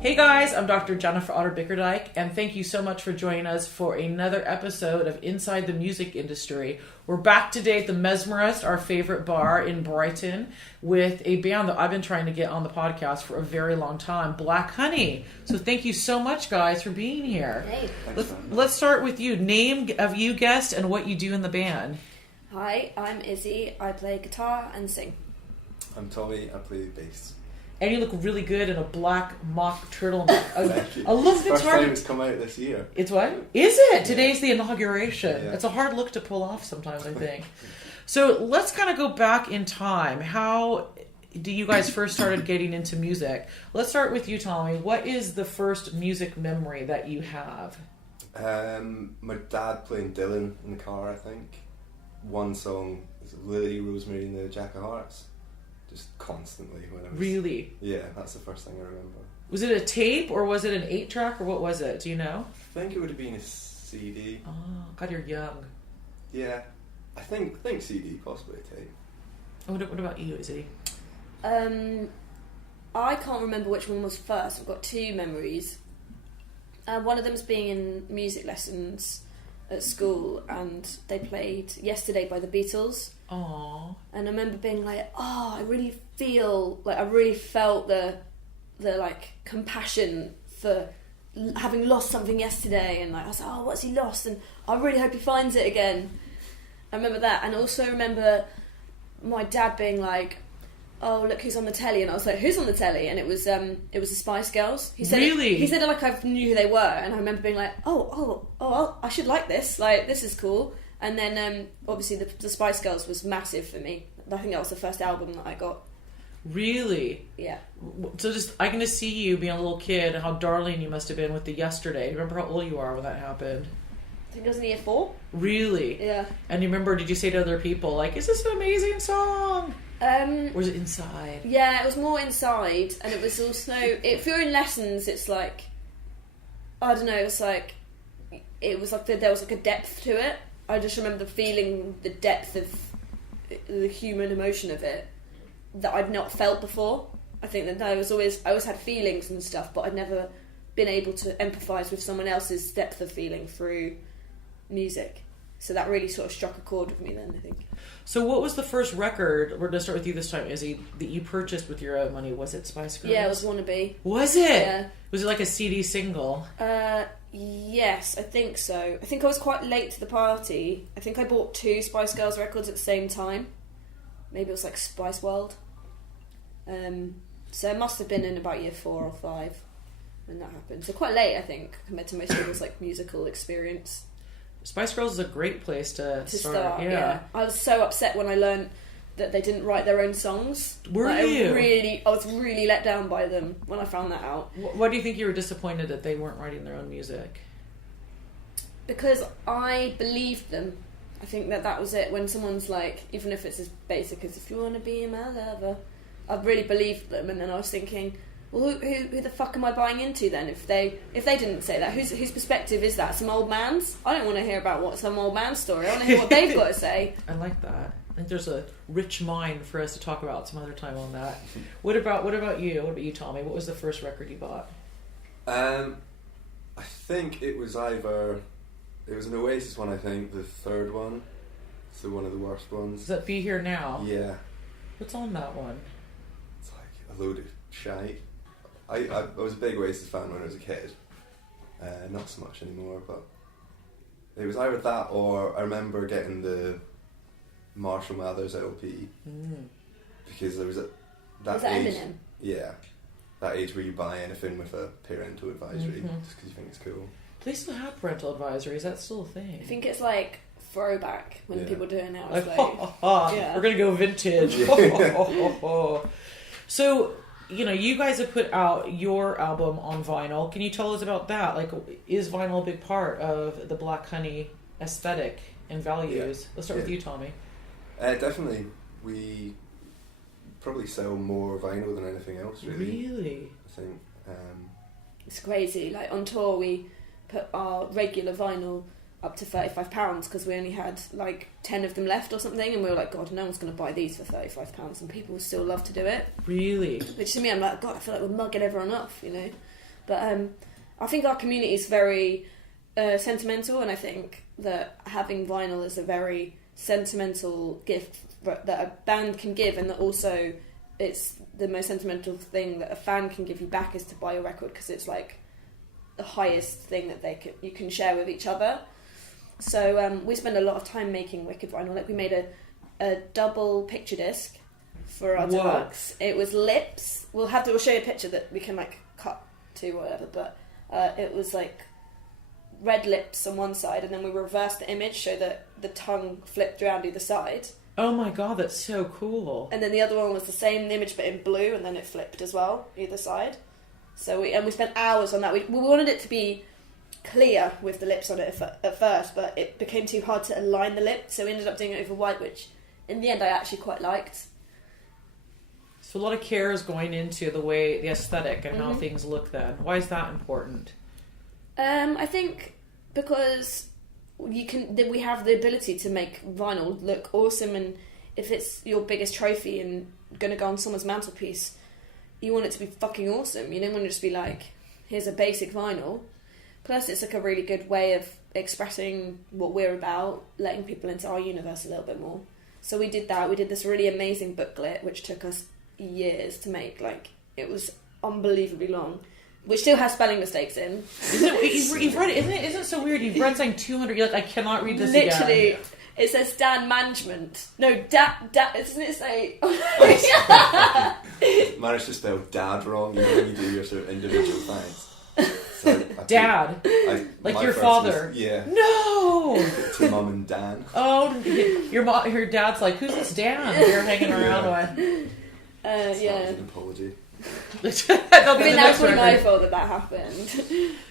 Hey guys, I'm Dr. Jennifer Otter Bickerdike, and thank you so much for joining us for another episode of Inside the Music Industry. We're back today at the Mesmerist, our favorite bar in Brighton, with a band that I've been trying to get on the podcast for a very long time, Black Honey. So thank you so much, guys, for being here. Hey. Let's start with you. Name of you guest and what you do in the band. Hi, I'm Izzy. I play guitar and sing. I'm Tommy. I play bass. And you look really good in a black mock turtleneck. Thank you. I love it's the first target. time it's come out this year. It's what? Is it? Today's the inauguration. Yeah. It's a hard look to pull off sometimes, I think. So let's kind of go back in time. How do you guys first started getting into music? Let's start with you, Tommy. What is the first music memory that you have? My dad playing Dylan in the car, I think. One song is Lily, Rosemary and the Jack of Hearts. Just constantly when I was... Really? Yeah, that's the first thing I remember. Was it a tape or was it an 8-track or what was it? Do you know? I think it would have been a CD. Oh, God, you're young. Yeah, I think CD, possibly a tape. What about you, Izzy? I can't remember which one was first. I've got two memories. One of them's being in music lessons at school, and they played Yesterday by the Beatles. Aww. And I remember being like, I really felt the like compassion for having lost something yesterday, and like I was like, what's he lost? And I really hope he finds it again. I remember that, and also remember my dad being like, oh, look who's on the telly, and I was like, who's on the telly? And it was the Spice Girls. He said really? He said it like I knew who they were, and I remember being like, I should like this. Like, this is cool. And then obviously the Spice Girls was massive for me. I think that was the first album that I got. Really? Yeah. So I can just see you being a little kid and how darling you must have been with the Yesterday. Remember how old you are when that happened? I think it was in year 4. Really? Yeah. And you remember, did you say to other people, like, is this an amazing song? Or was it inside? Yeah, it was more inside, and it was also, if you're in lessons, it's like, I don't know, it was like there was like a depth to it. I just remember feeling the depth of the human emotion of it that I'd not felt before. I think that I always had feelings and stuff, but I'd never been able to empathise with someone else's depth of feeling through music. So that really sort of struck a chord with me then, I think. So what was the first record, we're going to start with you this time, Izzy, that you purchased with your own money? Was it Spice Girls? Yeah, it was Wannabe. Was it? Yeah. Was it like a CD single? Yes, I think so. I think I was quite late to the party. I think I bought 2 Spice Girls records at the same time. Maybe it was like Spice World. So it must have been in about year 4 or 5 when that happened. So quite late, I think, compared to most people's like musical experience. Spice Girls is a great place to start. Yeah. I was so upset when I learned that they didn't write their own songs. Were you? I was really let down by them when I found that out. Why do you think you were disappointed that they weren't writing their own music? Because I believed them. I think that was it. When someone's like, even if it's as basic as if you want to be my lover, I really believed them. And then I was thinking, well, who the fuck am I buying into then? If they didn't say that, whose perspective is that? Some old man's? I don't want to hear about some old man's story. I want to hear what they've got to say. I like that. I think there's a rich mind for us to talk about some other time on that. What about you? What about you, Tommy? What was the first record you bought? I think it was an Oasis one, I think, the third one. It's one of the worst ones. Does that Be Here Now? Yeah. What's on that one? It's like a load of shite. I was a big Oasis fan when I was a kid. Not so much anymore, but it was either that or I remember getting the Marshall Mathers LP because there was that age. Eminem? Yeah, that age where you buy anything with a parental advisory just because you think it's cool. They still have parental advisory. Is that still a thing? I think it's like throwback when people do it now. It's we're gonna go vintage. So, you guys have put out your album on vinyl. Can you tell us about that? Like, is vinyl a big part of the Black Honey aesthetic and values? Let's start with you, Tommy. Definitely. We probably sell more vinyl than anything else, really. Really? I think. It's crazy. Like, on tour, we put our regular vinyl up to £35 because we only had like 10 of them left or something, and we were like, God, no one's going to buy these for £35, and people would still love to do it. Really? Which to me, I'm like, God, I feel like we're mugging everyone off, But I think our community is very sentimental, and I think that having vinyl is a very sentimental gift that a band can give, and that also it's the most sentimental thing that a fan can give you back is to buy a record, because it's like the highest thing that you can share with each other. So we spend a lot of time making wicked vinyl. Like we made a double picture disc for our deluxe. It was lips. We'll show you a picture that we can like cut to or whatever. But it was like red lips on one side, and then we reversed the image so that the tongue flipped around either side. Oh my god, that's so cool. And then the other one was the same image but in blue, and then it flipped as well either side. So we spent hours on that. We wanted it to be clear with the lips on it at first, but it became too hard to align the lip, so we ended up doing it over white, which in the end I actually quite liked. So a lot of care is going into the aesthetic and how things look then. Why is that important? I think because we have the ability to make vinyl look awesome, and if it's your biggest trophy and going to go on someone's mantelpiece, you want it to be fucking awesome. You don't want to just be like, here's a basic vinyl. Plus, it's like a really good way of expressing what we're about, letting people into our universe a little bit more. So we did that. We did this really amazing booklet, which took us years to make. Like, it was unbelievably long, which still has spelling mistakes in. You've read it, isn't it? Isn't it so weird? You've read something 200. You're like, I cannot read this Literally, again. it says Dan Management. No, doesn't it say? Managed to spell dad wrong, you know, when you do your sort of individual things. So Dad, like your father. Yeah. No. To mum and Dan. Oh, your dad's like, who's this Dan you're hanging around with? Yeah. An apology. I mean, that's probably my fault that happened.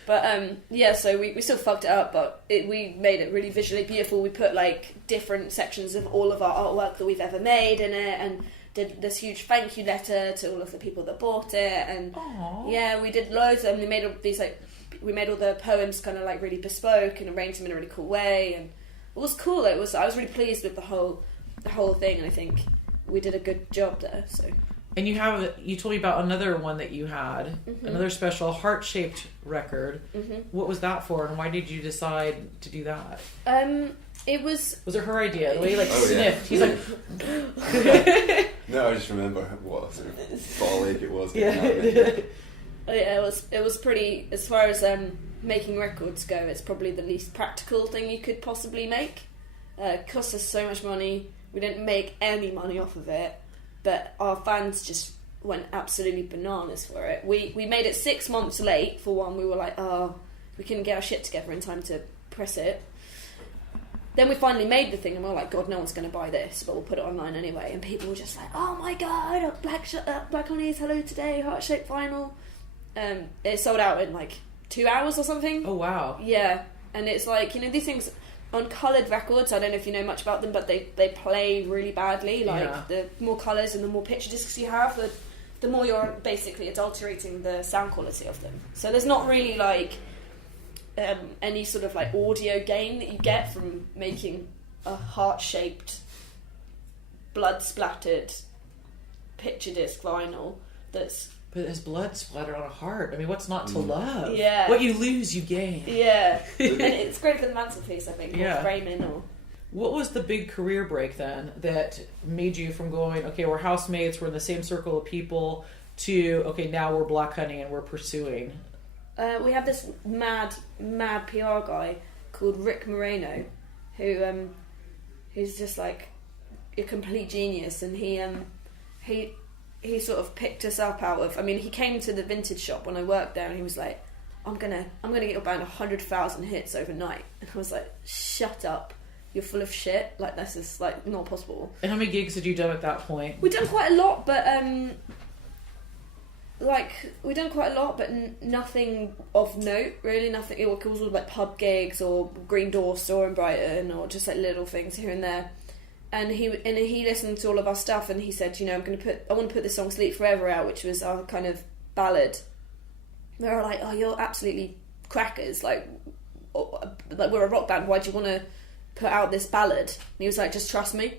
But yeah, so we still fucked it up, but we made it really visually beautiful. We put like different sections of all of our artwork that we've ever made in it, and did this huge thank you letter to all of the people that bought it. And yeah, we did loads of them. We made all these we made all the poems kind of like really bespoke and arranged them in a really cool way, and it was cool. I was really pleased with the whole thing, and I think we did a good job there. So. And you told me about another one that you had, another special heart-shaped record. What was that for, and why did you decide to do that? It was it her idea? The way he sniffed. Yeah. He's like... No, I just remember what sort of ball ache it was. Yeah. It was pretty, as far as making records go, it's probably the least practical thing you could possibly make. It cost us so much money. We didn't make any money off of it, but our fans just went absolutely bananas for it. We made it 6 months late for one. We were like, we couldn't get our shit together in time to press it. Then we finally made the thing, and we were like, God, no one's going to buy this, but we'll put it online anyway. And people were just like, oh my God, Black Honey's Hello Today, heart-shaped vinyl. It sold out in like 2 hours or something. Oh, wow. Yeah, and it's like, you know, these things on coloured records, I don't know if you know much about them, but they play really badly. Like, the more colours and the more picture discs you have, the more you're basically adulterating the sound quality of them. So there's not really like any sort of like audio gain that you get from making a heart-shaped, blood-splattered picture disc vinyl that's... But there's blood splattered on a heart. I mean, what's not to love? Yeah. What you lose, you gain. Yeah. And it's great for the mantelpiece, I think, or framing or... What was the big career break then that made you from going, okay, we're housemates, we're in the same circle of people, to, okay, now we're Black Honey and we're pursuing? We have this mad PR guy called Rick Marino, who's just like a complete genius, and he sort of picked us up out of... I mean, he came to the vintage shop when I worked there, and he was like, I'm gonna get your band 100,000 hits overnight. And I was like, shut up, you're full of shit. Like, this is like not possible. And how many gigs had you done at that point? We'd done quite a lot, but nothing of note, really. Nothing. It was all like pub gigs or Green Door store in Brighton, or just like little things here and there. And he listened to all of our stuff, and he said, you know, I want to put this song "Sleep Forever" out, which was our kind of ballad. We were like, oh, you're absolutely crackers! Like we're a rock band. Why do you want to put out this ballad? And he was like, just trust me.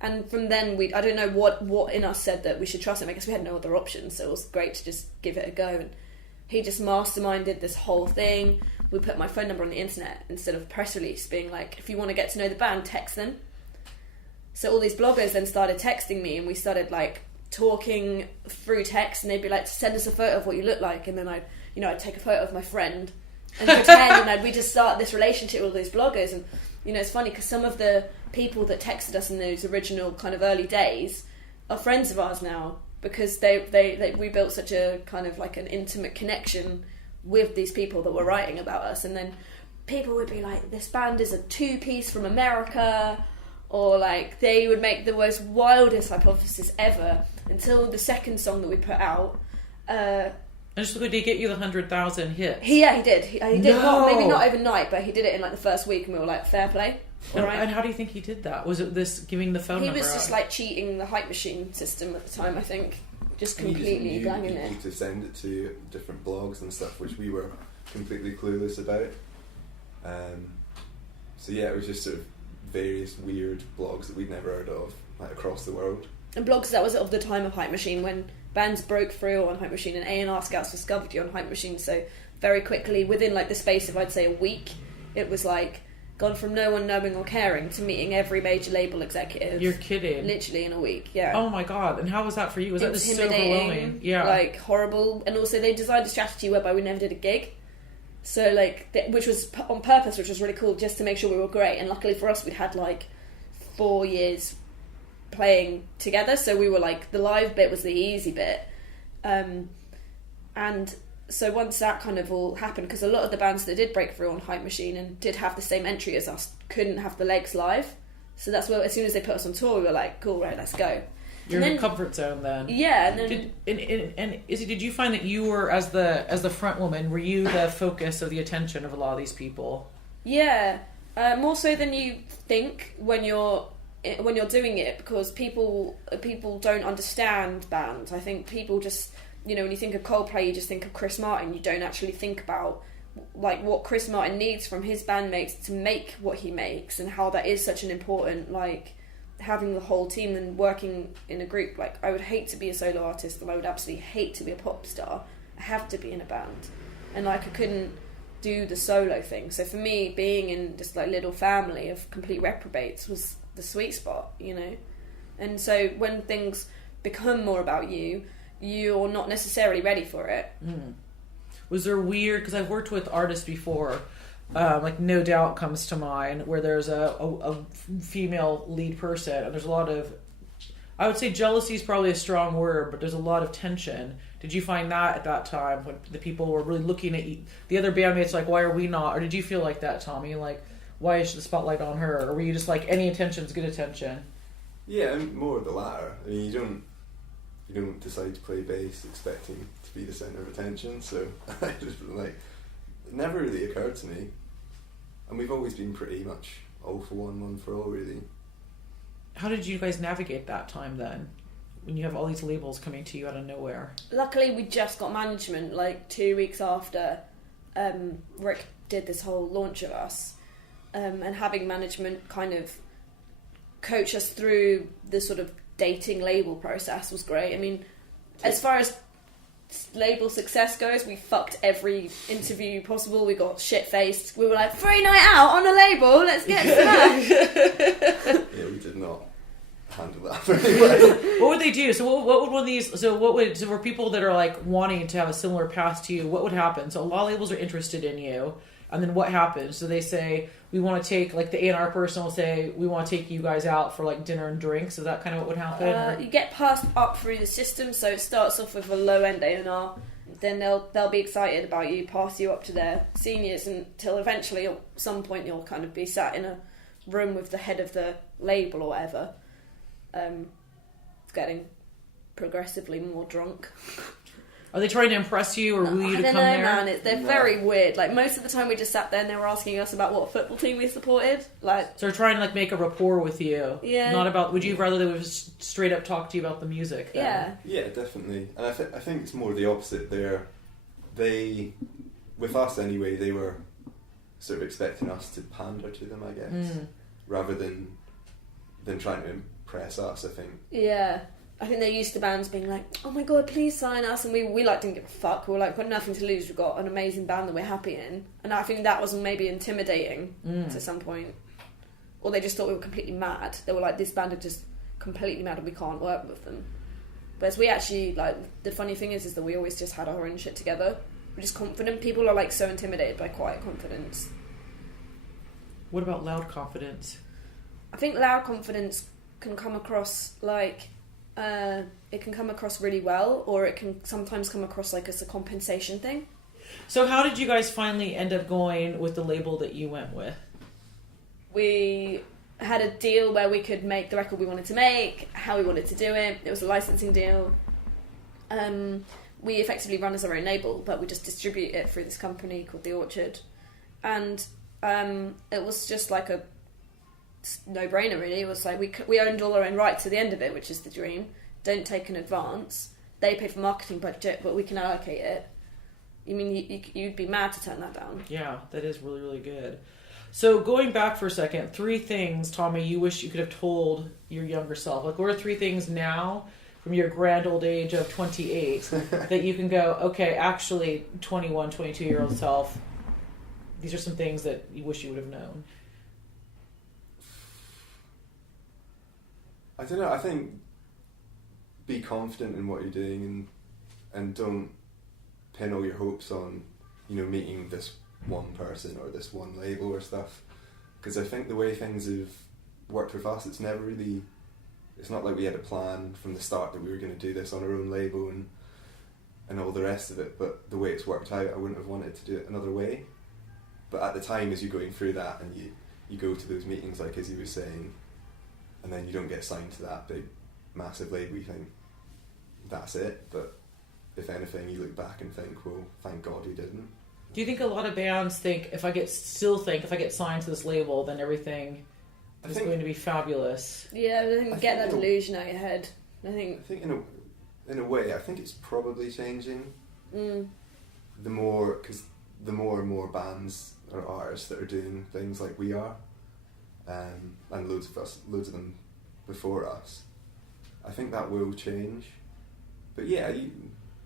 And from then, I don't know what in us said that we should trust him. I guess we had no other options, so it was great to just give it a go. And he just masterminded this whole thing. We put my phone number on the internet instead of a press release being like, if you want to get to know the band, text them. So all these bloggers then started texting me, and we started like talking through text, and they'd be like, send us a photo of what you look like, and then I'd take a photo of my friend and pretend, and we just start this relationship with all these bloggers. And it's funny because some of the people that texted us in those original kind of early days are friends of ours now, because we built such a kind of like an intimate connection with these people that were writing about us. And then people would be like, this band is a 2-piece from America, or like they would make the most wildest hypothesis ever, until the second song that we put out. And just did he get you the 100,000 hits? He did. He did. No. Well, maybe not overnight, but he did it in like the first week, and we were like, fair play. And how do you think he did that? Was it this giving the phone number He was just out? like cheating the hype machine system at the time, I think. Just completely blanging it. To send it to different blogs and stuff, which we were completely clueless about. So yeah, it was just sort of various weird blogs that we'd never heard of, like across the world. And blogs that was of the time of Hype Machine, when bands broke through on Hype Machine and A&R Scouts discovered you on Hype Machine. So very quickly, within like the space of I'd say a week, it was like gone from no one knowing or caring to meeting every major label executive. You're kidding. Literally in a week, yeah. Oh my god, and how was that for you? Was that just so overwhelming? Yeah. Like horrible. And also they designed a strategy whereby we never did a gig. So like, which was on purpose, which was really cool, just to make sure we were great. And luckily for us, we'd had like 4 years playing together, so we were like, the live bit was the easy bit. And so once that kind of all happened, because a lot of the bands that did break through on Hype Machine and did have the same entry as us couldn't have the legs live. So that's where, as soon as they put us on tour, we were like, cool, right, let's go. You're in the comfort zone then. Yeah. And then, and Izzy, did you find that you were, as the front woman, were you the focus of the attention of a lot of these people? Yeah, more so than you think when you're doing it, because people don't understand bands. I think people just, when you think of Coldplay, you just think of Chris Martin. You don't actually think about like what Chris Martin needs from his bandmates to make what he makes, and how that is such an important, like, having the whole team and working in a group. Like, I would hate to be a solo artist, and I would absolutely hate to be a pop star. I have to be in a band, and like I couldn't do the solo thing. So for me, being in just like little family of complete reprobates was the sweet spot, And so when things become more about you, you're not necessarily ready for it. Was there weird, because I've worked with artists before, like No Doubt comes to mind, where there's a female lead person, and there's a lot of, I would say jealousy is probably a strong word, but there's a lot of tension. Did you find that at that time, when the people were really looking at you, the other bandmates, like, why are we not? Or did you feel like that, Tommy? Like, why is the spotlight on her? Or were you just like, any attention's good attention? Yeah, more of the latter. I mean, you don't decide to play bass expecting to be the centre of attention, so I just like, it never really occurred to me. And we've always been pretty much all for one for all, really. How did you guys navigate that time then, when you have all these labels coming to you out of nowhere? Luckily, we just got management like 2 weeks after Rick did this whole launch of us, and having management kind of coach us through the sort of dating label process was great. I mean, as far as label success goes, we fucked every interview possible. We got shit-faced. We were like, free night out on a label, let's get some. Yeah, we did not handle that very well. What would they do? So what would one of these, so for people that are like wanting to have a similar path to you, what would happen? So a lot of labels are interested in you, and then what happens? So they say, we want to take, like the A&R person will say, we want to take you guys out for like dinner and drinks. Is that kind of what would happen? You get passed up through the system, so it starts off with a low-end A&R, then they'll be excited about you, pass you up to their seniors, until eventually at some point you'll kind of be sat in a room with the head of the label or whatever, getting progressively more drunk. Are they trying to impress you or woo you to come there? I don't know, man. They're very weird. Like, most of the time we just sat there and they were asking us about what football team we supported. Like, so they're trying to like make a rapport with you. Yeah. Not about, would you rather they would just straight up talk to you about the music then? Yeah. Yeah, definitely. And I think it's more the opposite there. With us anyway, they were sort of expecting us to pander to them, I guess, rather than trying to impress us, I think. Yeah. I think they're used to bands being like, oh my god, please sign us, and we like didn't give a fuck. We were like, we've got nothing to lose, we've got an amazing band that we're happy in. And I think that was maybe intimidating to some point. Or they just thought we were completely mad. They were like, this band are just completely mad and we can't work with them. But as we actually, like, the funny thing is that we always just had our own shit together. We're just confident. People are like so intimidated by quiet confidence. What about loud confidence? I think loud confidence can come across like it can come across really well, or it can sometimes come across like as a compensation thing. So how did you guys finally end up going with the label that you went with? We had a deal where we could make the record we wanted to make, how we wanted to do it. It was a licensing deal. We effectively run as our own label, but we just distribute it through this company called The Orchard. And it was just like a no-brainer, really. It was like we owned all our own rights to the end of it, which is the dream. Don't take an advance. They pay for marketing budget, but we can allocate it. You mean you'd be mad to turn that down? Yeah, that is really, really good. So going back for a second, 3 things, Tommy, you wish you could have told your younger self. Like, what are 3 things now from your grand old age of 28 that you can go, okay, actually, 21, 22-year-old self, these are some things that you wish you would have known? I don't know, I think be confident in what you're doing and don't pin all your hopes on, meeting this one person or this one label or stuff. Because I think the way things have worked with us, it's not like we had a plan from the start that we were going to do this on our own label and all the rest of it, but the way it's worked out, I wouldn't have wanted to do it another way. But at the time, as you're going through that and you go to those meetings, like Izzy was saying, and then you don't get signed to that big, massive label, you think, that's it. But if anything, you look back and think, well, thank God we didn't. Do you think a lot of bands think, if I get signed to this label, then everything is going to be fabulous? Yeah, I think get that delusion out of your head. I think in a way, I think it's probably changing. The more and more bands or artists that are doing things like we are, and loads of them before us, I think that will change. But yeah,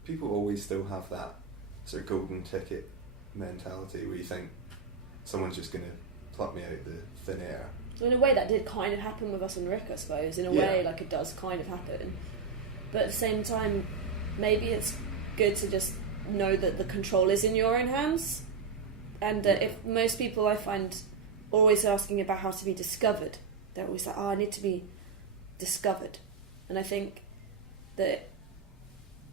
people always still have that sort of golden ticket mentality where you think someone's just going to pluck me out the thin air. In a way, that did kind of happen with us and Rick, I suppose. In a way, like, it does kind of happen. But at the same time, maybe it's good to just know that the control is in your own hands. And that if most people I find always asking about how to be discovered, they're always like, I need to be discovered. And I think that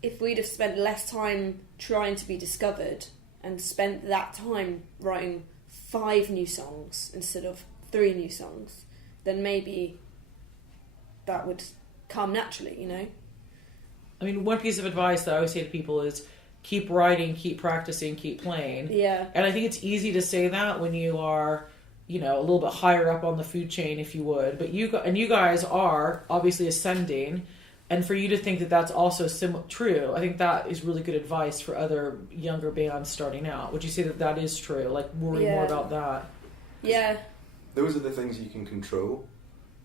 if we'd have spent less time trying to be discovered and spent that time writing 5 new songs instead of 3 new songs, then maybe that would come naturally, I mean, one piece of advice that I always say to people is keep writing, keep practicing, keep playing. Yeah. And I think it's easy to say that when you are, a little bit higher up on the food chain, if you would. But you guys are obviously ascending. And for you to think that that's also true, I think that is really good advice for other younger bands starting out. Would you say that is true? Like, worry more about that? Yeah. Those are the things you can control.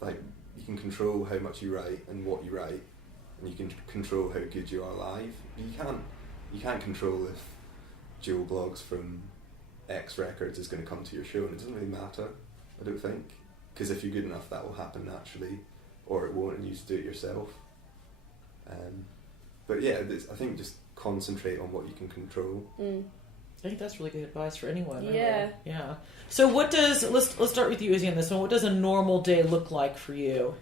Like, you can control how much you write and what you write, and you can control how good you are live. You can't control if Joe Blogs from X Records is going to come to your show, and it doesn't really matter, I don't think. Because if you're good enough, that will happen naturally, or it won't, and you just do it yourself. But yeah, I think just concentrate on what you can control. I think that's really good advice for anyone. Yeah. Really. Yeah. So let's start with you, Izzy, on this one. What does a normal day look like for you?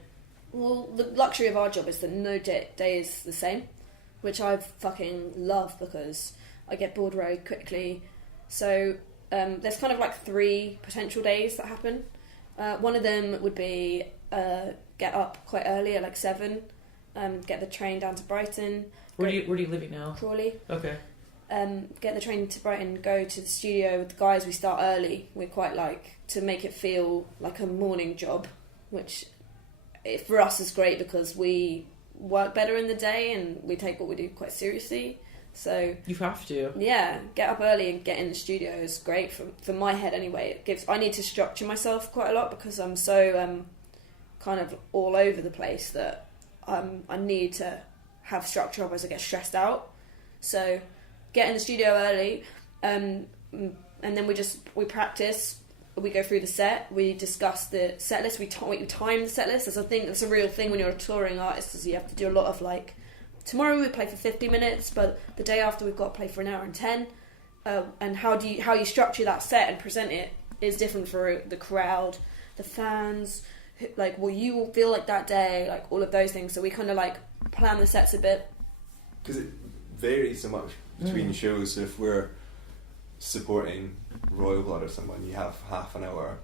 Well, the luxury of our job is that no day is the same, which I fucking love because I get bored very quickly. So there's kind of like 3 potential days that happen. One of them would be get up quite early at like 7, get the train down to Brighton. Where do you live now? Crawley. Okay. Get the train to Brighton, go to the studio with the guys. We start early. We're quite like to make it feel like a morning job, which for us is great because we work better in the day and we take what we do quite seriously. So you have to. Yeah, get up early and get in the studio is great for my head anyway. I need to structure myself quite a lot because I'm so kind of all over the place that I need to have structure, otherwise I get stressed out. So get in the studio early, and then we practice. We go through the set. We discuss the set list. We time the set list. That's a real thing when you're a touring artist. Is you have to do a lot of like, tomorrow we play for 50 minutes, but the day after we've got to play for an hour and 10. And how you structure that set and present it is different for the crowd, the fans, like what you will feel like that day, like all of those things. So we kind of like plan the sets a bit. Because it varies so much between shows. So if we're supporting Royal Blood or someone, you have half an hour,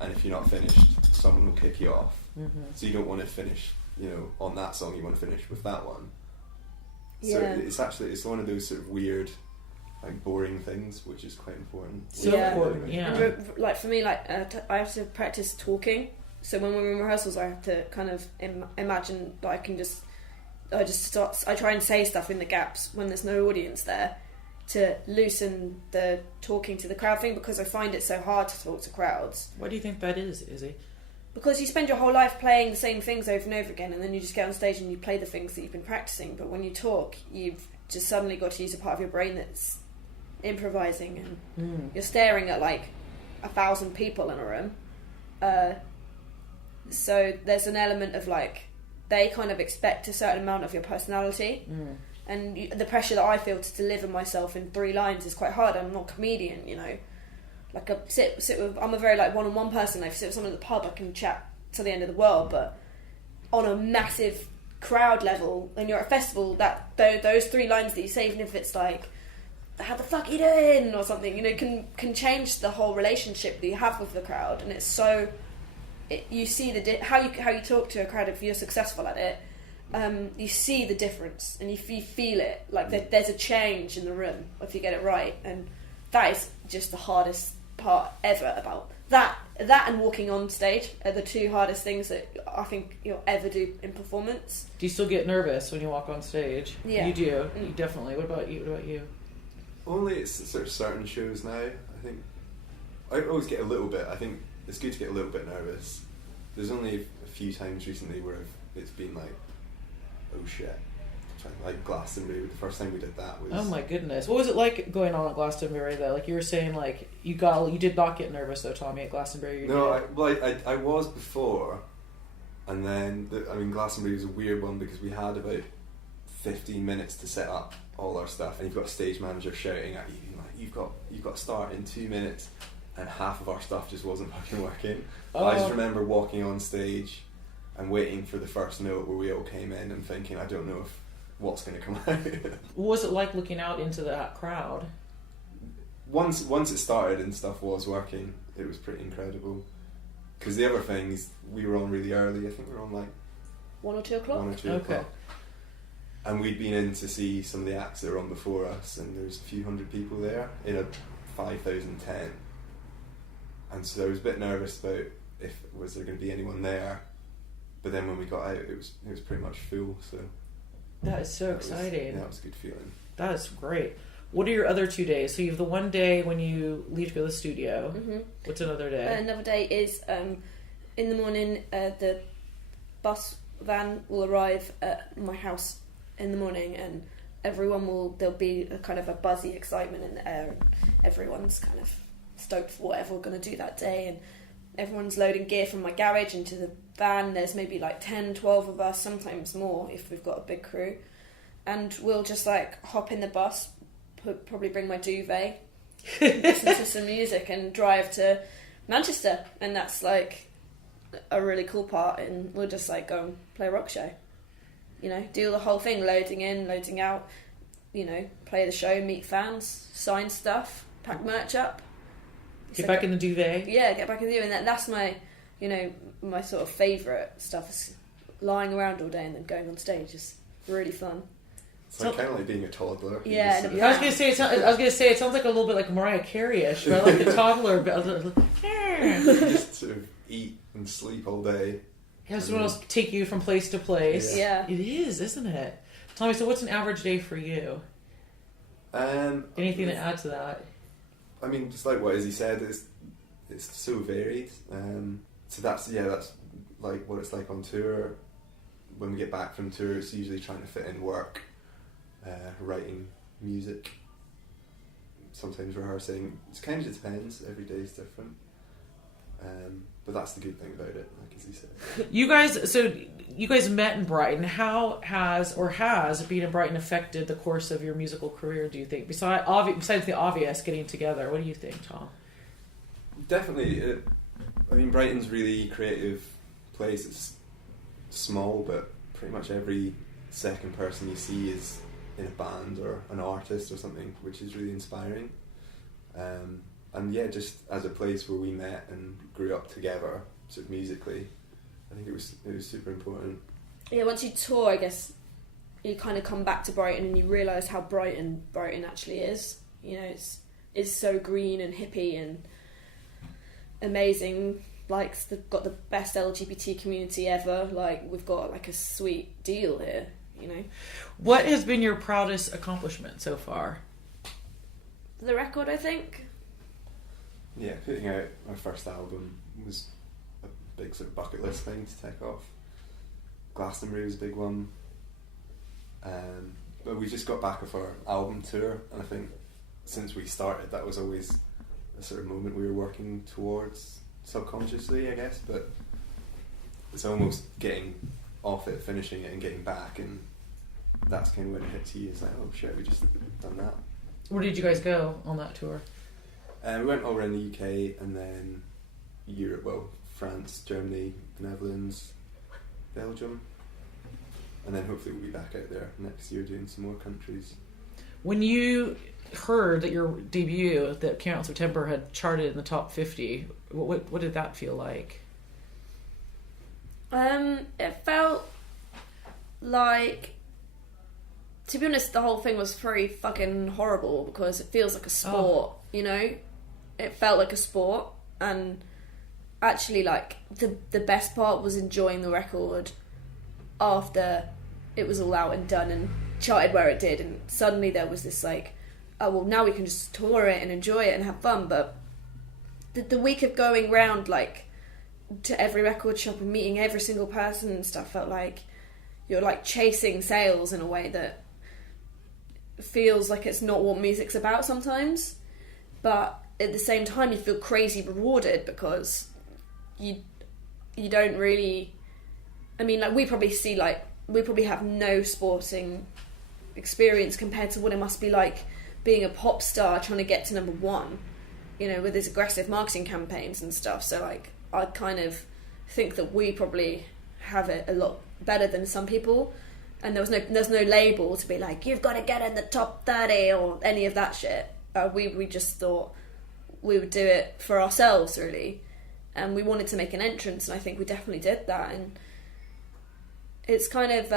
and if you're not finished, someone will kick you off. So you don't want to finish, on that song. You want to finish with that one. Yeah. So it's one of those sort of weird, like boring things, which is quite important. So important, yeah. And like for me, like I have to practice talking. So when we're in rehearsals, I have to kind of imagine that I try and say stuff in the gaps when there's no audience there, to loosen the talking to the crowd thing, because I find it so hard to talk to crowds. Why do you think that is, Izzy? Because you spend your whole life playing the same things over and over again, and then you just get on stage and you play the things that you've been practicing. But when you talk, you've just suddenly got to use a part of your brain that's improvising, and you're staring at like 1,000 people in a room. So there's an element of like, they kind of expect a certain amount of your personality. And the pressure that I feel to deliver myself in 3 lines is quite hard. I'm not a comedian, Like I'm a very like one-on-one person. If I sit with someone at the pub, I can chat to the end of the world. But on a massive crowd level, and you're at a festival, that those 3 lines that you say, even if it's like, "How the fuck are you doing?" or something, can change the whole relationship that you have with the crowd. And it's so, you see how you talk to a crowd if you're successful at it. You see the difference, and you feel it. Like there's a change in the room if you get it right, and that is just the hardest part ever about that. That and walking on stage are the 2 hardest things that I think you'll ever do in performance. Do you still get nervous when you walk on stage? Yeah, you do. You definitely. What about you? Only it's sort of certain shows now. I think I always get a little bit. I think it's good to get a little bit nervous. There's only a few times recently where it's been like, oh shit. Like Glastonbury, the first time we did that was... Oh my goodness. What was it like going on at Glastonbury though? Like you were saying, like you did not get nervous though, Tommy, at Glastonbury. I was before, and then Glastonbury was a weird one because we had about 15 minutes to set up all our stuff, and you've got a stage manager shouting at you like, you've got to start in 2 minutes, and half of our stuff just wasn't fucking working. I just remember walking on stage and waiting for the first note where we all came in and thinking, I don't know what's going to come out. What was it like looking out into that crowd? Once it started and stuff was working, it was pretty incredible. Because the other things, we were on really early. I think we were on like 1 or 2 o'clock. 1 or 2 o'clock. And we'd been in to see some of the acts that were on before us, and there's a few hundred people there in a 5,000 tent. And so I was a bit nervous about was there going to be anyone there. But then when we got out, it was pretty much full. So that is so exciting. That was a good feeling. That is great. What are your other 2 days? So you have the one day when you leave to go to the studio. What's another day? Another day is in the morning. The bus van will arrive at my house in the morning, and there'll be a kind of a buzzy excitement in the air. And everyone's kind of stoked for whatever we're going to do that day, and everyone's loading gear from my garage into the van. There's maybe like 10, 12 of us, sometimes more if we've got a big crew, and we'll just like hop in the bus, probably bring my duvet, listen to some music, and drive to Manchester. And that's like a really cool part, and we'll just like go and play a rock show, do the whole thing, loading in, loading out, play the show, meet fans, sign stuff, pack merch up. Get back in the duvet. Yeah, get back in the duvet. And that's my, my sort of favourite stuff is lying around all day and then going on stage is really fun. It's like kind of like being a toddler. Yeah, I was gonna say it sounds like a little bit like Mariah Carey-ish, but I like the toddler. You just sort of eat and sleep all day. Have someone else take you from place to place. Yeah. It is, isn't it? Tommy, so what's an average day for you? Anything to add to that? I mean, just like what Izzy said, it's so varied. So that's like what it's like on tour. when we get back from tour, it's usually trying to fit in work, writing music, sometimes rehearsing. It kind of just depends. Every day is different. But that's the good thing about it, like Izzy said. You guys met in Brighton. How has being in Brighton affected the course of your musical career, do you think? Besides the obvious, getting together, what do you think, Tom? Definitely. I mean, Brighton's a really creative place. It's small, but pretty much every second person you see is in a band or an artist or something, which is really inspiring. And yeah, just as a place where we met and grew up together, sort of musically, I think it was super important. Yeah, once you tour, I guess you kind of come back to Brighton and you realise how Brighton actually is. You know, it's so green and hippie and amazing. Like, they've got the best LGBT community ever. Like, we've got like a sweet deal here. You know. What has been your proudest accomplishment so far? The record, I think. Yeah, putting out our first album was a big sort of bucket list thing to take off. Glastonbury was a big one. But we just got back off our album tour, and I think since we started, that was always a sort of moment we were working towards subconsciously, I guess. But it's almost getting off it, finishing it, and getting back, and that's kind of when it hits you. It's like, oh shit, we just done that. Where did you guys go on that tour? We went over in the UK and then Europe, France, Germany, Netherlands, Belgium, and then hopefully we'll be back out there next year doing some more countries. When you heard that your debut that came out in September had charted in the top 50, what did that feel like? It felt like, to be honest, the whole thing was very fucking horrible because it feels like a sport, you know? It felt like a sport, and actually, like, the best part was enjoying the record after it was all out and done and charted where it did, and suddenly there was this like, oh well, now we can just tour it and enjoy it and have fun. But the week of going round like to every record shop and meeting every single person and stuff felt like you're like chasing sales in a way that feels like it's not what music's about sometimes, but at the same time you feel crazy rewarded because you don't really, I mean, like, we probably have no sporting experience compared to what it must be like being a pop star trying to get to number one, you know, with these aggressive marketing campaigns and stuff. So like, I kind of think that we probably have it a lot better than some people, and there's no label to be like, you've got to get in the top 30 or any of that shit. We just thought we would do it for ourselves, really, and we wanted to make an entrance, and I think we definitely did that. And it's kind of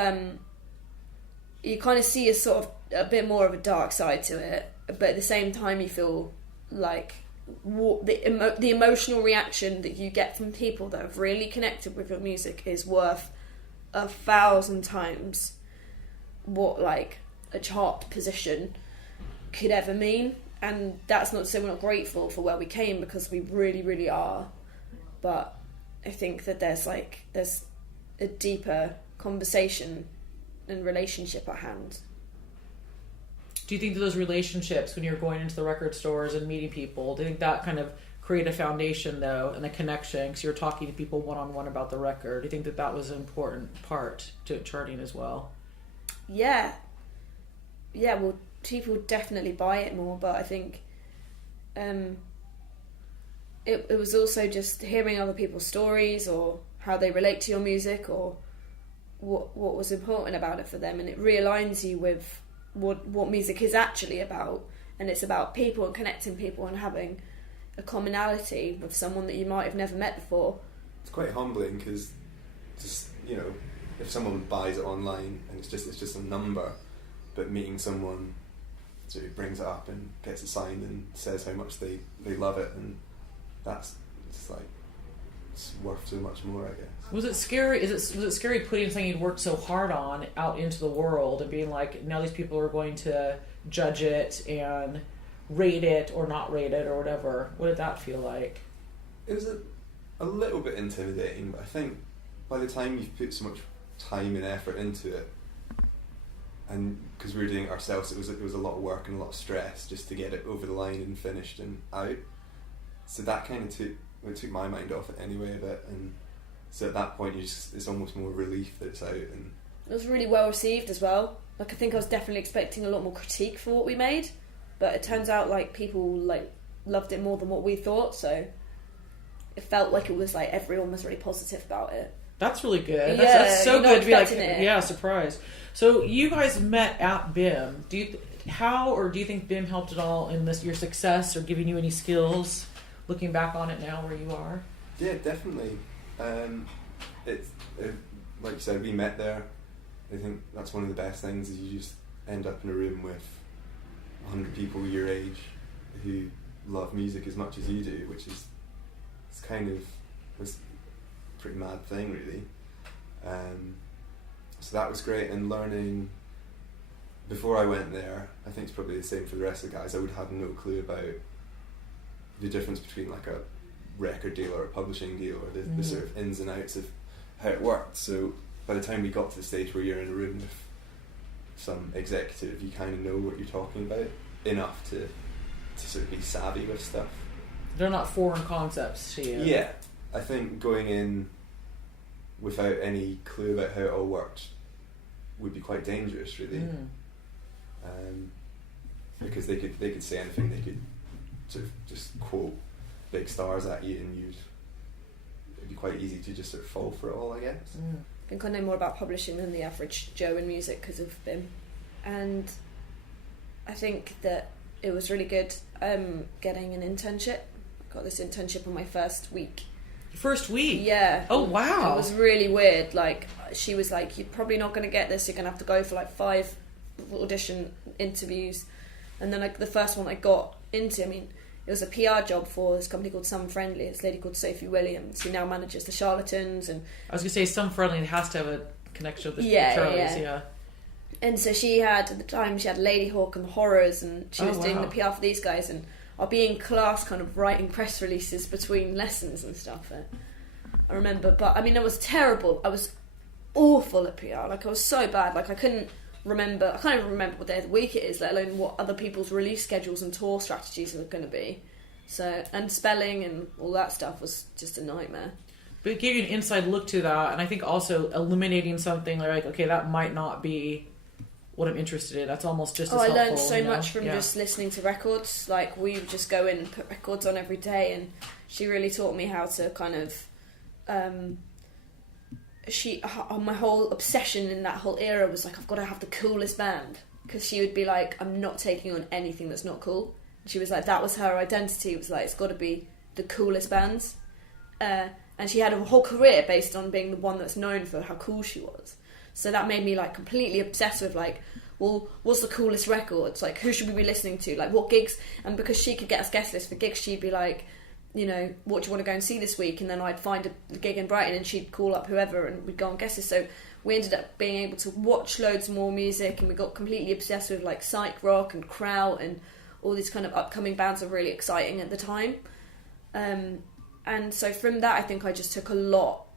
you kind of see a sort of a bit more of a dark side to it, but at the same time you feel like the emotional reaction that you get from people that have really connected with your music is worth 1,000 times what like a chart position could ever mean. And that's not to say we're not grateful for where we came, because we really, really are. But I think that there's a deeper conversation and relationship at hand. Do you think that those relationships, when you're going into the record stores and meeting people, do you think that kind of create a foundation, though, and a connection, because you're talking to people one-on-one about the record? Do you think that that was an important part to charting as well? Yeah, well, people definitely buy it more, but I think it was also just hearing other people's stories or how they relate to your music or what was important about it for them, and it realigns you with what music is actually about, and it's about people and connecting people and having a commonality with someone that you might have never met before. It's quite humbling because, just, you know, if someone buys it online and it's just a number, but meeting someone who brings it up and gets it signed and says how much they love it, and that's just like, it's worth so much more, I guess. Was it scary? Was it scary putting something you'd worked so hard on out into the world and being like, now these people are going to judge it and rate it or not rate it or whatever? What did that feel like? It was a little bit intimidating, but I think by the time you've put so much time and effort into it, and because we were doing it ourselves, it was a lot of work and a lot of stress just to get it over the line and finished and out. So that kind of took my mind off it anyway a bit, and so at that point it's almost more relief that it's out. And it was really well received as well. Like, I think I was definitely expecting a lot more critique for what we made, but it turns out like people like loved it more than what we thought, so it felt like it was like everyone was really positive about it. That's really good. Yeah, That's so good to be like, it. Surprised. So you guys met at BIMM. Do you think BIMM helped at all in your success or giving you any skills? Looking back on it now, where you are. Yeah, definitely. It's like you said, we met there. I think that's one of the best things is you just end up in a room with 100 people your age who love music as much as you do, which is was a pretty mad thing, really. So that was great, and learning before I went there, I think it's probably the same for the rest of the guys, I would have no clue about the difference between like a record deal or a publishing deal, or the sort of ins and outs of how it worked. So by the time we got to the stage where you're in a room with some executive, you kind of know what you're talking about enough to sort of be savvy with stuff. They're not foreign concepts to you. Yeah, I think going in without any clue about how it all worked would be quite dangerous, really. Because they could say anything, they could sort of just quote big stars at you, and it'd be quite easy to just sort of fall for it all, I guess. I think I know more about publishing than the average Joe in music because of BIMM, and I think that it was really good getting an internship. I got this internship on my first week. First week? Yeah. Oh, wow. It was really weird. Like, she was like, you're probably not going to get this, you're going to have to go for like 5 audition interviews. And then like the first one I got into, I mean, it was a PR job for this company called Some Friendly. This lady called Sophie Williams, who now manages the Charlatans. And I was going to say, Some Friendly, it has to have a connection with the Charlies, yeah. And so she had, at the time, she had Lady Hawk and the Horrors, and she was doing the PR for these guys, and I'll be in class kind of writing press releases between lessons and stuff. I remember, but I mean, I was terrible. I was awful at PR. Like, I was so bad. Like, I can't even remember what day of the week it is, let alone what other people's release schedules and tour strategies are going to be. So, and spelling and all that stuff was just a nightmare. But it gave you an inside look to that, and I think also eliminating something like, okay, that might not be what I'm interested in. That's almost just as helpful. I learned so much from just listening to records. Like, we would just go in and put records on every day, and she really taught me how to kind of my whole obsession in that whole era was like, I've got to have the coolest band, because she would be like, I'm not taking on anything that's not cool. And she was like, that was her identity. It was like, it's got to be the coolest bands, and she had a whole career based on being the one that's known for how cool she was. So that made me like completely obsessed with like, well, what's the coolest records? Like, who should we be listening to? Like, what gigs? And because she could get us guest lists for gigs, she'd be like, you know, what do you want to go and see this week? And then I'd find a gig in Brighton, and she'd call up whoever, and we'd go on guest lists. So we ended up being able to watch loads more music, and we got completely obsessed with like psych rock and kraut and all these kind of upcoming bands that were really exciting at the time. And so from that, I think I just took a lot.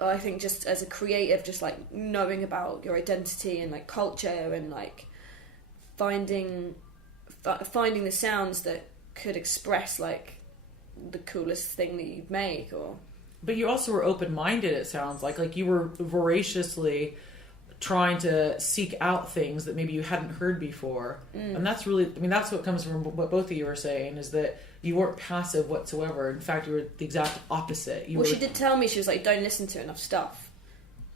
I think just as a creative, just like knowing about your identity and like culture, and like finding the sounds that could express like the coolest thing that you'd make. But you also were open-minded, it sounds like you were voraciously trying to seek out things that maybe you hadn't heard before. And that's really, I mean, that's what comes from what both of you were saying, is that you weren't passive whatsoever. In fact, you were the exact opposite. She did tell me, she was like, don't listen to enough stuff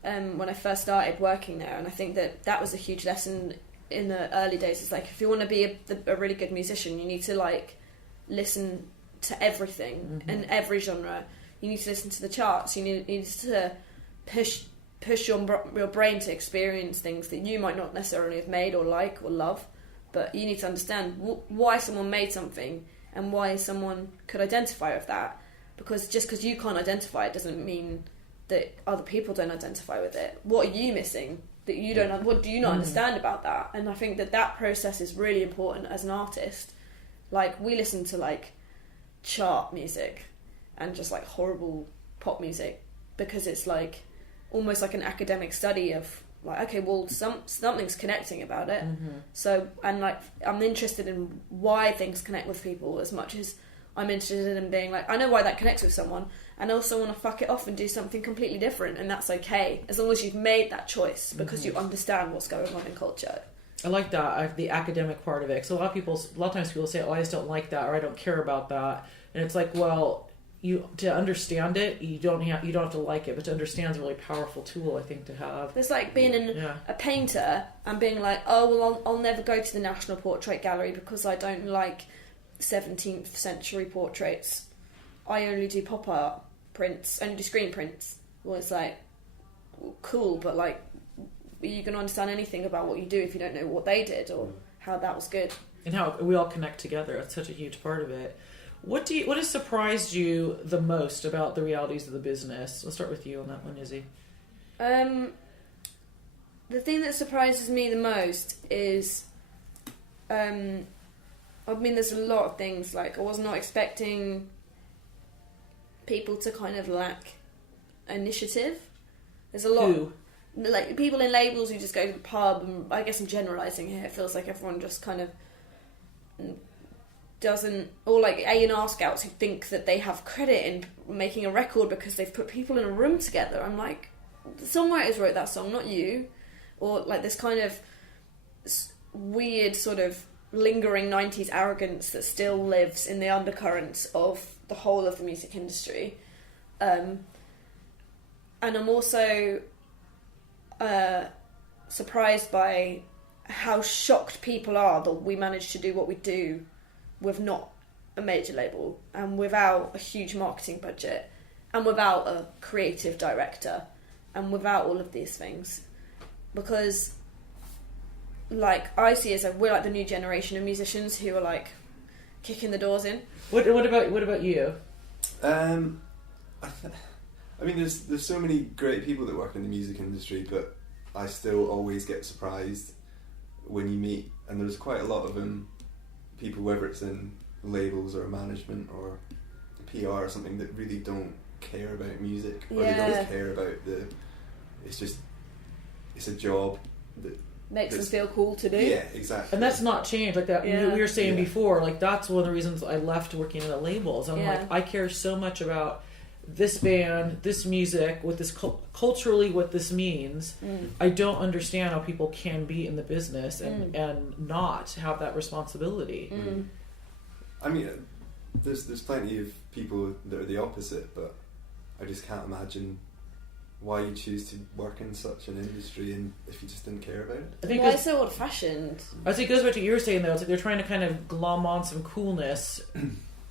when I first started working there. And I think that was a huge lesson in the early days. It's like, if you want to be a really good musician, you need to like listen to everything and every genre. You need to listen to the charts. You need to push your brain to experience things that you might not necessarily have made or like or love, but you need to understand why someone made something and why someone could identify with that. Because just because you can't identify it doesn't mean that other people don't identify with it. What are you missing that you don't? What do you not understand about that? And I think that process is really important as an artist. Like, we listen to like chart music and just like horrible pop music because it's like, almost like an academic study of like, okay, well, something's connecting about it. So, and like, I'm interested in why things connect with people as much as I'm interested in being like, I know why that connects with someone, and I also want to fuck it off and do something completely different, and that's okay, as long as you've made that choice, because you understand what's going on in culture. I like that, the academic part of it. So a lot of times people say, oh, I just don't like that, or I don't care about that. And it's like, well, to understand it, you don't have to like it, but to understand is a really powerful tool, I think, to have. It's like being a painter and being like, oh, well, I'll never go to the National Portrait Gallery because I don't like 17th century portraits. I only do pop art prints, only do screen prints. Well, it's like, well, cool, but like, are you going to understand anything about what you do if you don't know what they did or how that was good? And how we all connect together. That's such a huge part of it. What has surprised you the most about the realities of the business? Let's start with you on that one, Izzy. The thing that surprises me the most is, I mean, there's a lot of things. Like, I was not expecting people to kind of lack initiative. There's a lot. Like, people in labels who just go to the pub, and I guess I'm generalising here. It feels like everyone just kind of doesn't, or like A&R scouts who think that they have credit in making a record because they've put people in a room together. I'm like, the songwriters wrote that song, not you. Or like this kind of weird sort of lingering 90s arrogance that still lives in the undercurrents of the whole of the music industry. And I'm also surprised by how shocked people are that we managed to do what we do with not a major label, and without a huge marketing budget, and without a creative director, and without all of these things. Because, like, I see as we're like the new generation of musicians who are like kicking the doors in. What about you? I mean, there's so many great people that work in the music industry, but I still always get surprised when you meet, and there's quite a lot of them, people, whether it's in labels or management or PR or something, that really don't care about music, or they don't care about it's a job that makes them feel cool to do. Yeah, exactly. And that's not changed. Like that we were saying before, like that's one of the reasons I left working in the labels. I'm like, I care so much about this band, this music, what this culturally, what this means. I don't understand how people can be in the business and not have that responsibility. I mean, there's plenty of people that are the opposite, but I just can't imagine why you choose to work in such an industry and if you just didn't care about it. I think why it's so old-fashioned. I think it goes back to what you were saying though. It's like they're trying to kind of glom on some coolness.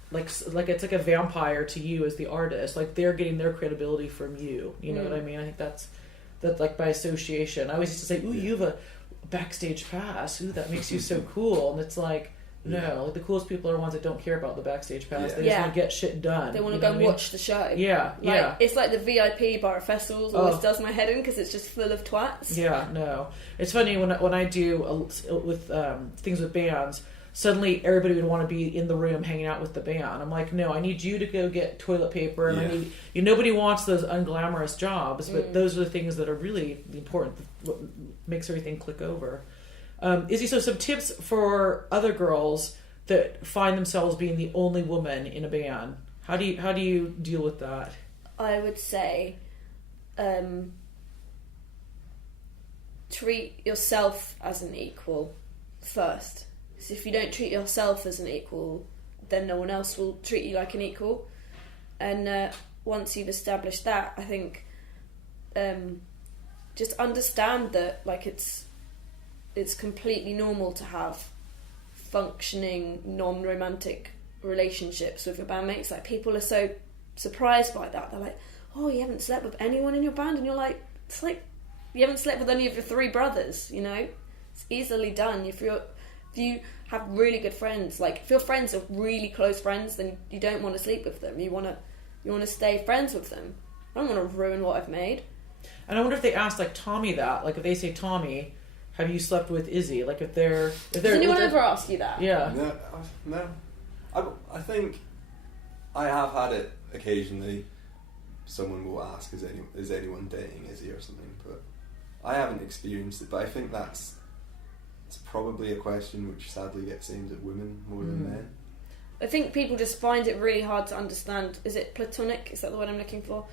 Like it's like a vampire to you as the artist. Like they're getting their credibility from you. You know what I mean? I think that's like by association. I always used to say, "Ooh, you have a backstage pass. Ooh, that makes you so cool." And it's like, no, like the coolest people are ones that don't care about the backstage pass. They just want to get shit done. They want to go and watch the show. Yeah. It's like the VIP bar at festivals always does my head in because it's just full of twats. Yeah, no. It's funny when I do with things with bands. Suddenly everybody would want to be in the room hanging out with the band. I'm like, no, I need you to go get toilet paper, and I need nobody wants those unglamorous jobs, but those are the things that are really important, what makes everything click over. Izzy, so some tips for other girls that find themselves being the only woman in a band. How do you deal with that? I would say treat yourself as an equal first. So if you don't treat yourself as an equal, then no one else will treat you like an equal. And once you've established that, I think just understand that like it's completely normal to have functioning non-romantic relationships with your bandmates. Like people are so surprised by that. They're like, "Oh, you haven't slept with anyone in your band?" And you're like, "It's like you haven't slept with any of your three brothers." You know, it's easily done. If you have really good friends, like if your friends are really close friends, then you don't want to sleep with them. You want to stay friends with them. I don't want to ruin what I've made. And I wonder if they ask like Tommy that, like if they say, "Tommy, have you slept with Izzy?" Like if they're does anyone ever ask you that? Yeah. No. I think I have had it occasionally. someone will ask, is anyone dating Izzy or something, but I haven't experienced it. But I think it's probably a question which sadly gets aimed at women more than men. I think people just find it really hard to understand. Is it platonic? Is that the word I'm looking for?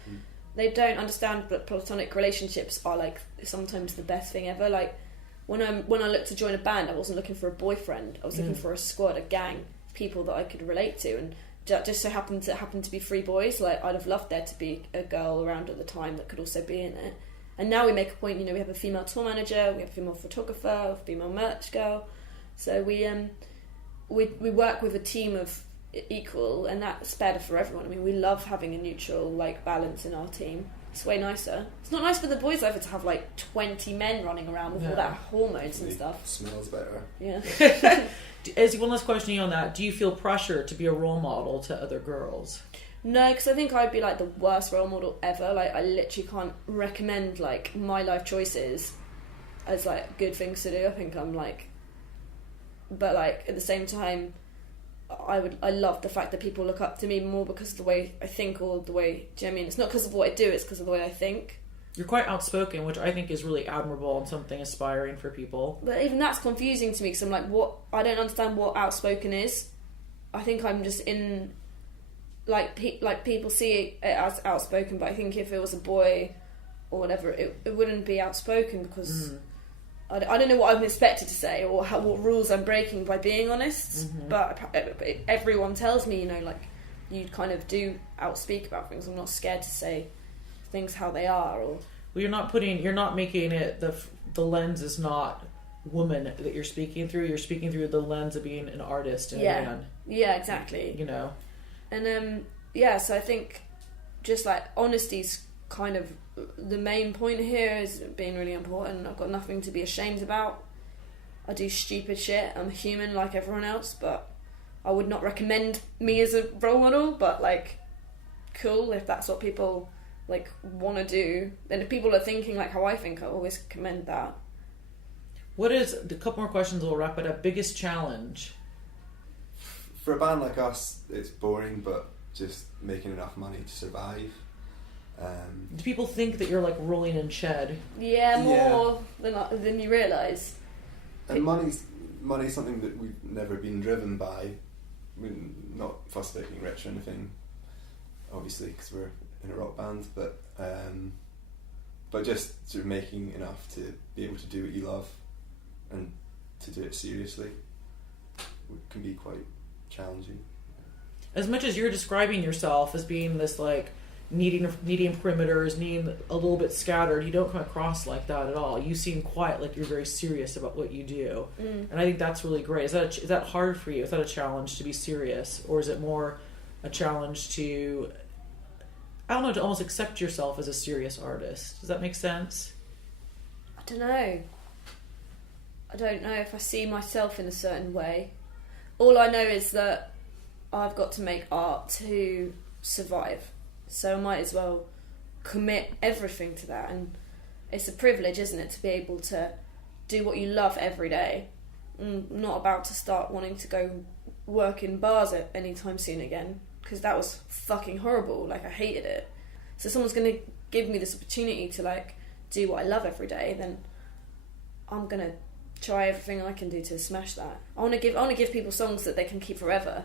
They don't understand that platonic relationships are like sometimes the best thing ever. Like when I looked to join a band, I wasn't looking for a boyfriend. I was looking for a squad, a gang, people that I could relate to, and just so happened to be 3 boys. Like I'd have loved there to be a girl around at the time that could also be in it. And now we make a point. We have a female tour manager, we have a female photographer, a female merch girl. So we work with a team of equal, and that's better for everyone. I mean, we love having a neutral balance in our team. It's way nicer. It's not nice for the boys either to have 20 men running around with all that hormones and stuff. Smells better. Yeah. Izzy, one last question on that. Do you feel pressure to be a role model to other girls? No, because I think I'd be the worst role model ever. I literally can't recommend my life choices as good things to do. I think I'm but at the same time, I love the fact that people look up to me more because of the way I think, or the way, do you know what I mean? It's not because of what I do, it's because of the way I think. You're quite outspoken, which I think is really admirable and something aspiring for people. But even that's confusing to me, because I'm what? I don't understand what outspoken is. I think I'm just in, people see it as outspoken, but I think if it was a boy or whatever, it wouldn't be outspoken, because I don't know what I'm expected to say or what rules I'm breaking by being honest. But everyone tells me, you kind of do outspeak about things. I'm not scared to say things how they are. Or well, you're not making it, the lens is not woman that you're speaking through. You're speaking through the lens of being an artist and a man. Yeah, exactly. And so I think just honesty's kind of the main point here, is being really important. I've got nothing to be ashamed about. I do stupid shit. I'm human like everyone else, but I would not recommend me as a role model. But cool, if that's what people want to do. Then if people are thinking how I think, I always commend that. What is, a couple more questions, we'll wrap it up. Biggest challenge? For a band like us, it's boring, but just making enough money to survive. Do people think that you're rolling in shed? Yeah, more than you realise. And money's something that we've never been driven by. We're not fussed about being rich or anything, obviously, because we're in a rock band, but just sort of making enough to be able to do what you love and to do it seriously can be quite challenging. As much as you're describing yourself as being this needing perimeters, needing a little bit scattered, you don't come across like that at all. You seem quite you're very serious about what you do, and I think that's really great. Is that hard for you? Is that a challenge to be serious, or is it more a challenge to, I don't know, to almost accept yourself as a serious artist? Does that make sense? I don't know. I don't know if I see myself in a certain way. All I know is that I've got to make art to survive. So I might as well commit everything to that. And it's a privilege, isn't it, to be able to do what you love every day. I'm not about to start wanting to go work in bars anytime soon again, because that was fucking horrible. I hated it. So someone's going to give me this opportunity to do what I love every day, then I'm going to try everything I can do to smash that. I want to give people songs that they can keep forever.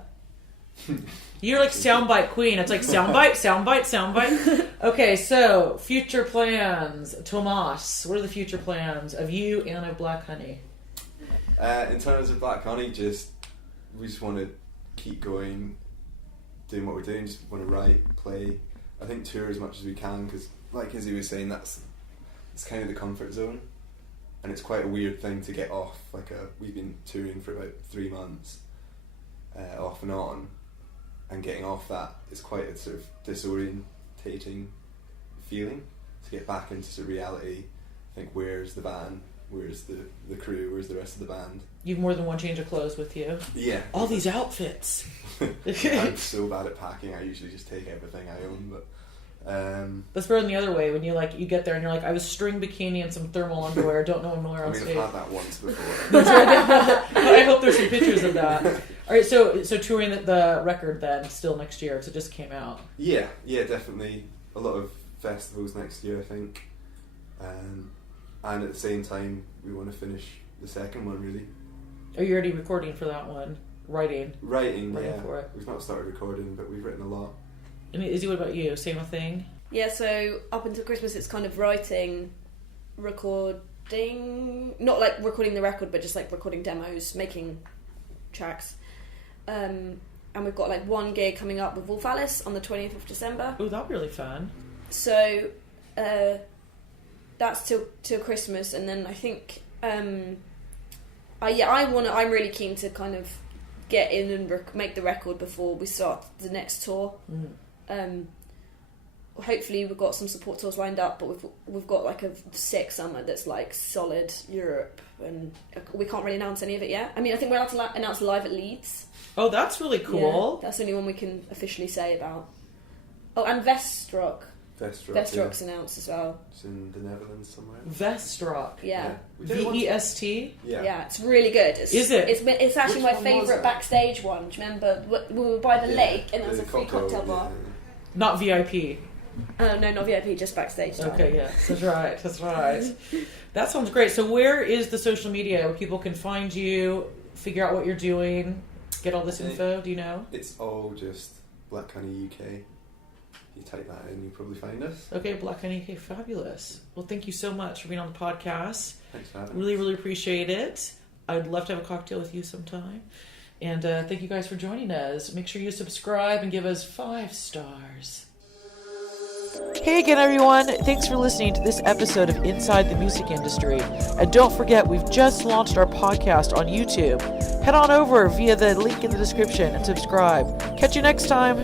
You're soundbite queen. It's soundbite. Okay, so future plans. Tomas, what are the future plans of you and of Black Honey? In terms of Black Honey, we just want to keep going, doing what we're doing. Just want to write, play. I think tour as much as we can, because like Izzy was saying, it's kind of the comfort zone, and it's quite a weird thing to get off. We've been touring for about 3 months, off and on. And getting off that is quite a sort of disorientating feeling. To get back into sort of reality, I think, where's the band? Where's the crew? Where's the rest of the band? You've more than one change of clothes with you. Yeah. All these outfits. I'm so bad at packing. I usually just take everything I own, but let's throw it in the other way. When you you get there and you're I have a string bikini and some thermal underwear. Don't know what I'm wearing on stage. I've had that once before. I hope there's some pictures of that. All right, so touring the record then still next year. So it just came out. Yeah, definitely. a lot of festivals next year, I think. And at the same time, we want to finish the second one, really. Are you already recording for that one? Writing Yeah. for it. We've not started recording, but we've written a lot. And Izzy, what about you? Same thing? Yeah, so up until Christmas it's kind of writing, recording, not like recording the record, but just like recording demos, making tracks. And we've got like one gig coming up with Wolf Alice on the 20th of December. Oh, that'll be really fun. So that's till Christmas, and then I think I'm really keen to kind of get in and make the record before we start the next tour. Hopefully we've got some support tours lined up, but we've got like a sick summer that's like solid Europe, and we can't really announce any of it yet. I mean, I think we're allowed to announce live at Leeds. Oh, that's really cool. Yeah, that's the only one we can officially say about. Oh, and Vestrock. Vestrock's announced as well. It's in the Netherlands somewhere. Vestrock. Yeah. VEST? Yeah, it's really good. Is it? It's actually Which my one was favourite it? backstage one. Do you remember? We were by the lake and there was a free cocktail bar. Not VIP. Oh, no, not VIP, just backstage time. Okay, yes, that's right. That sounds great. So where is the social media where people can find you, figure out what you're doing, get all this info? Do you know? It's all just Black Honey UK. If you type that in, you'll probably find us. Okay, Black Honey UK, fabulous. Well, thank you so much for being on the podcast. Thanks for having Really, us. really appreciate it. I'd love to have a cocktail with you sometime. And thank you guys for joining us. Make sure you subscribe and give us 5 stars. Hey again, everyone. Thanks for listening to this episode of Inside the Music Industry. And don't forget, we've just launched our podcast on YouTube. Head on over via the link in the description and subscribe. Catch you next time.